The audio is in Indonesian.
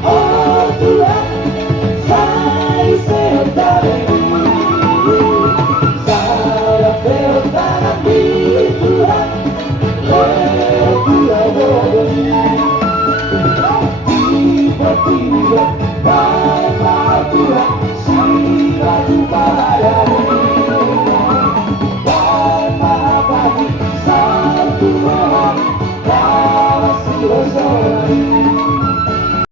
Oh Tuhan, saya sedang saya bertahan di Tuhan, Tuhan beri. Tiba-tiba baiklah Tuhan, sinar Tuhan.